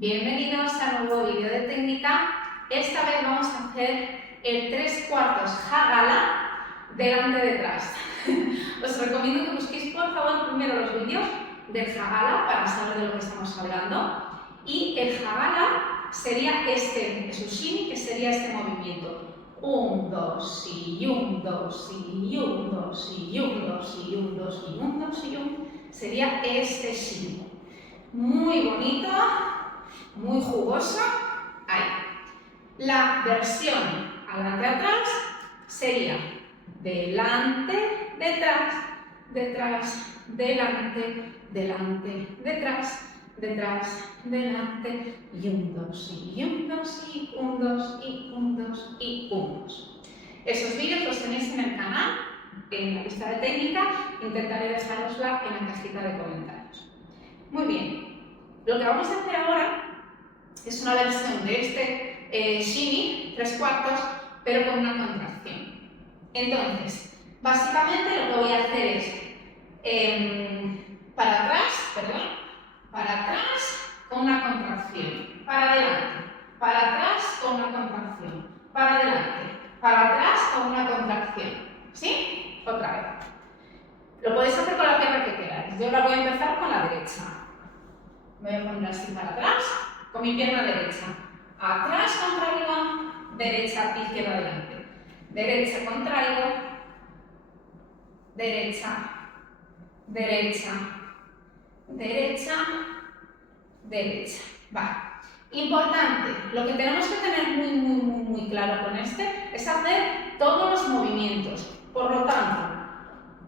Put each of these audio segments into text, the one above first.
Bienvenidos a un nuevo vídeo de técnica. Esta vez vamos a hacer el 3/4 Hagala delante-detrás. Os recomiendo que busquéis por favor primero los vídeos del Hagala para saber de lo que estamos hablando. Y el Hagala sería este, es un shimi, que sería este movimiento. 1, 2, y 1, 2, y 1, 2, y 1, 2, y 1, 2, y 1, 2, y 1. Sería este shimi. Muy bonito, muy jugoso. Ahí. La versión adelante-atrás sería delante, detrás, detrás, delante, delante, detrás, detrás, delante, y 1, 2, y 1, 2, y 1, 2, y 1, 2, y 1, 2. Esos vídeos los tenéis en el canal, en la lista de técnica. Intentaré dejárosla en la cajita de comentarios. Muy bien, lo que vamos a hacer ahora es una versión de este shimi, 3/4, pero con una contracción. Entonces, básicamente lo que voy a hacer es para atrás con una contracción, para atrás con una contracción, para atrás con una contracción. ¿Sí? Otra vez. Lo podéis hacer con la pierna que queráis. Yo ahora voy a empezar con la derecha. Voy a poner así para atrás, con mi pierna derecha. Atrás, contrario, derecha, izquierda, adelante. Derecha, contrario, derecha, derecha, derecha, derecha. Vale. Importante, lo que tenemos que tener muy claro con este es hacer todos los movimientos. Por lo tanto,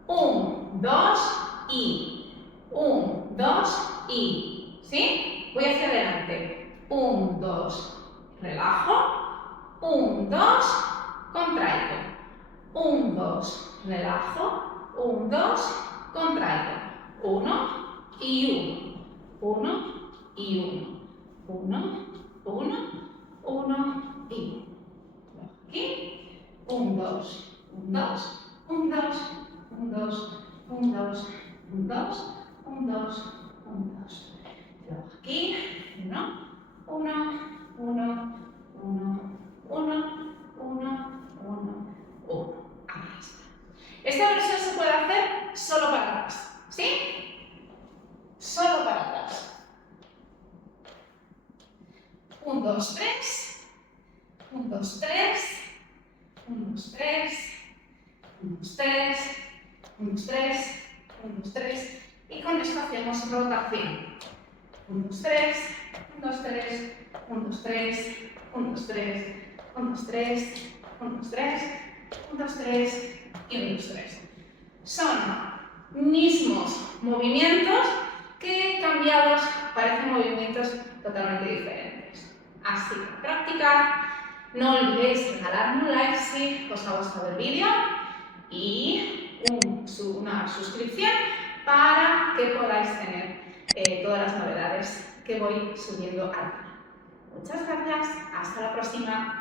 1, 2 y 1, 2 y. ¿Sí? Voy hacia adelante. 1, 2, relajo. 1, 2, contraigo. 1, 2, relajo. 1, 2, contraigo. 1 y 1. 1 y 1. 1, 1, 1 y 1. Aquí. 1, 2, 1, 2, 1, 2. 1, 2, 1, 2, 1, 2, 1, 2, 1, 2. Luego aquí, 1, 1, 1, 1, 1, 1, 1, 1. Ahí está. Esta versión se puede hacer solo para atrás, ¿sí? Solo para atrás. 1, 2, 3. 1, 2, 3. 1, 2, 3. 1, 2, 3. 1, 2, 3, 1, 2, 3, y con esto hacemos rotación. 1, 2, 3, 1, 2, 3, 1, 2, 3, 1, 2, 3, 1, 2, 3, 1, 2, 3, 1, 2, 3 y 1, 2, 3. Son mismos movimientos que cambiados parecen movimientos totalmente diferentes. Así que practicar. No olvidéis regalarme un like si os ha gustado el vídeo y una suscripción para que podáis tener todas las novedades que voy subiendo al canal. Muchas gracias, hasta la próxima.